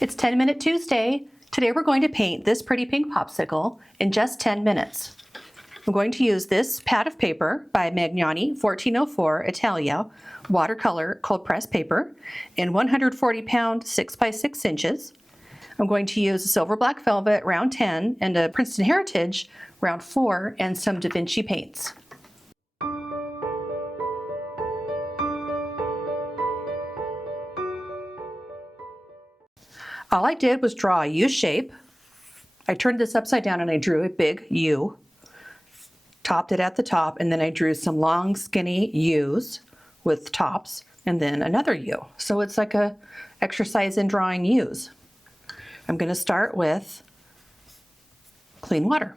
It's 10-minute Tuesday. Today we're going to paint this pretty pink popsicle in just 10 minutes. I'm going to use this pad of paper by Magnani 1404 Italia watercolor cold press paper in 140 pound 6 by 6 inches. I'm going to use a silver black velvet round 10 and a Princeton Heritage round 4 and some Da Vinci paints. All I did was draw a U shape. I turned this upside down and I drew a big U, topped it at the top, and then I drew some long skinny U's with tops and then another U. So it's like a exercise in drawing U's. I'm going to start with clean water.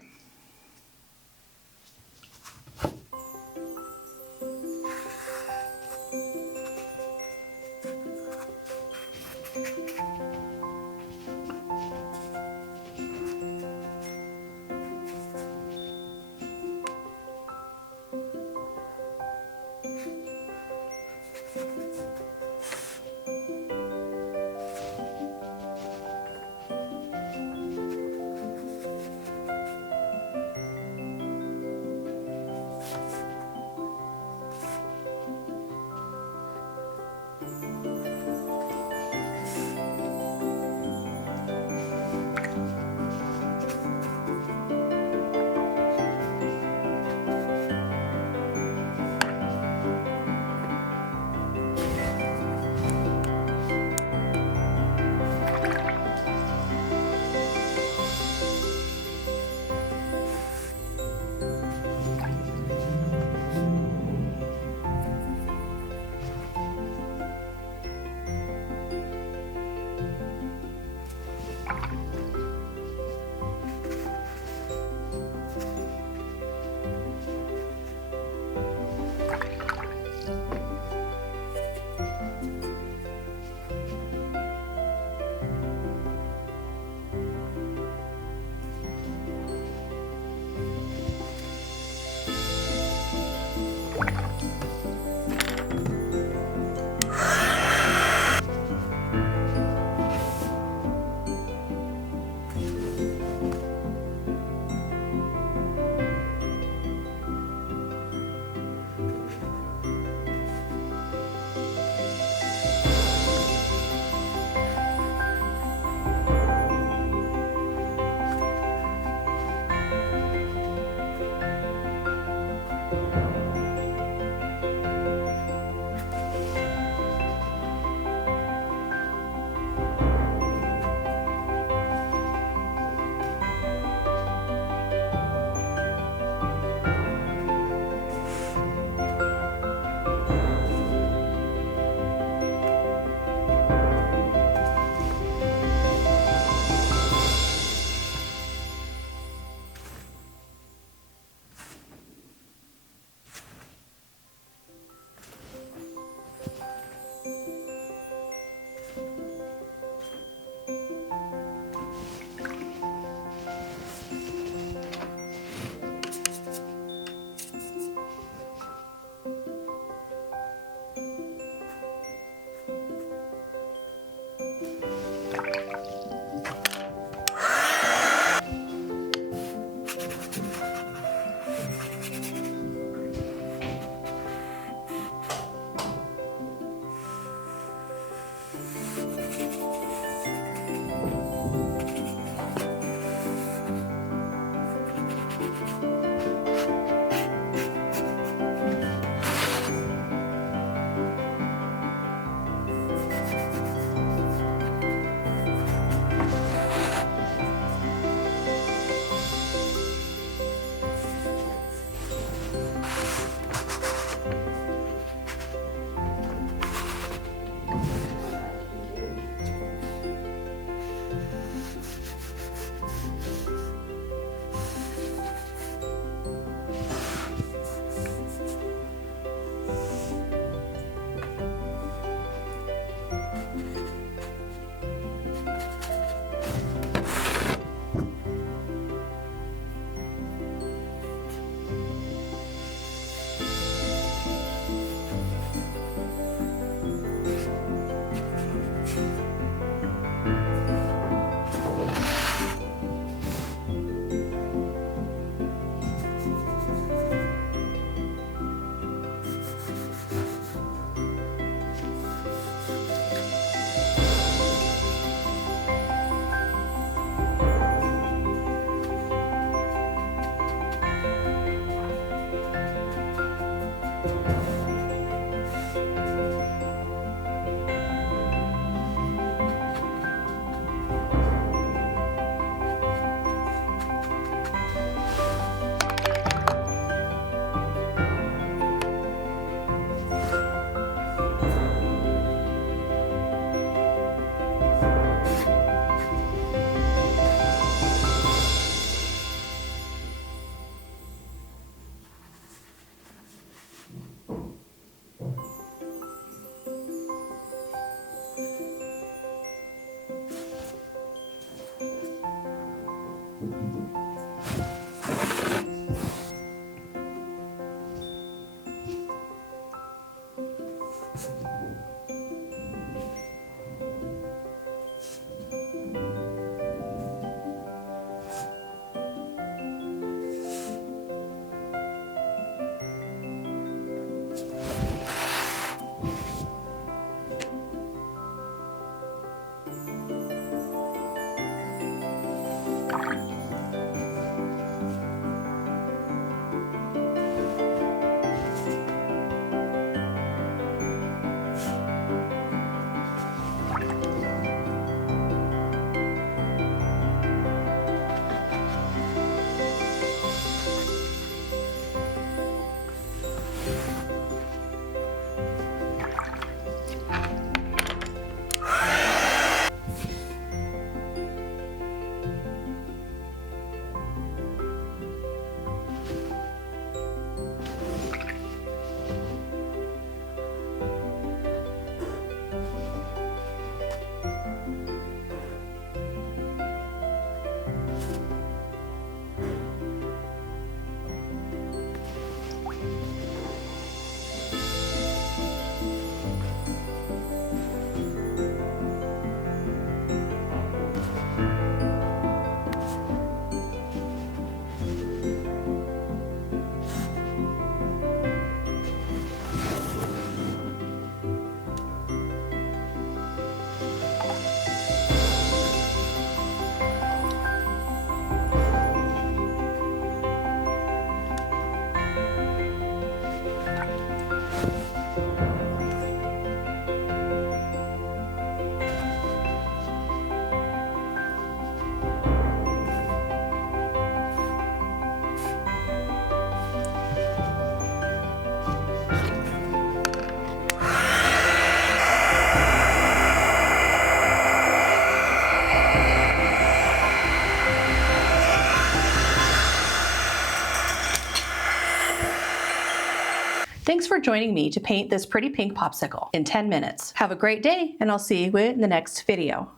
Thanks for joining me to paint this pretty pink popsicle in 10 minutes. Have a great day, and I'll see you in the next video.